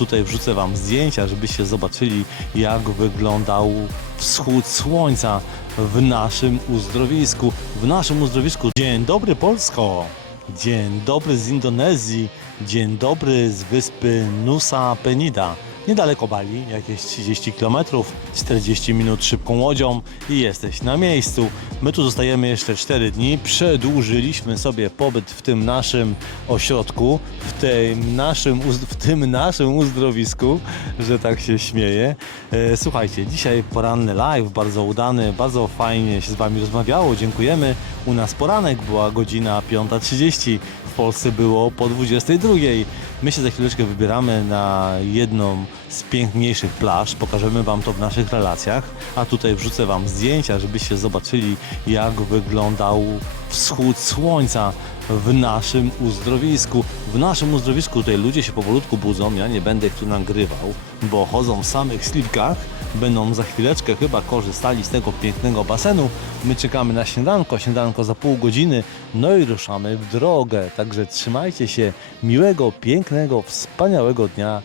tutaj wrzucę Wam zdjęcia, żebyście zobaczyli, jak wyglądał wschód słońca w naszym uzdrowisku. W naszym uzdrowisku. Dzień dobry Polsko! Dzień dobry z Indonezji. Dzień dobry z wyspy Nusa Penida. Niedaleko Bali, jakieś 30 km, 40 minut szybką łodzią i jesteś na miejscu. My tu zostajemy jeszcze 4 dni. Przedłużyliśmy sobie pobyt w tym naszym ośrodku, w tym naszym, w tym naszym uzdrowisku, że tak się śmieję. E, Słuchajcie, dzisiaj poranny live, bardzo udany, bardzo fajnie się z Wami rozmawiało. Dziękujemy. U nas poranek była godzina 5.30, w Polsce było po 22.00. My się za chwileczkę wybieramy na jedną z piękniejszych plaż. Pokażemy Wam to w naszych relacjach. A tutaj wrzucę Wam zdjęcia, żebyście zobaczyli, jak wyglądał wschód słońca w naszym uzdrowisku. W naszym uzdrowisku tutaj ludzie się powolutku budzą. Ja nie będę ich tu nagrywał, bo chodzą w samych slipkach. Będą za chwileczkę chyba korzystali z tego pięknego basenu. My czekamy na śniadanko, śniadanko za pół godziny, no i ruszamy w drogę. Także trzymajcie się miłego, pięknego, wspaniałego dnia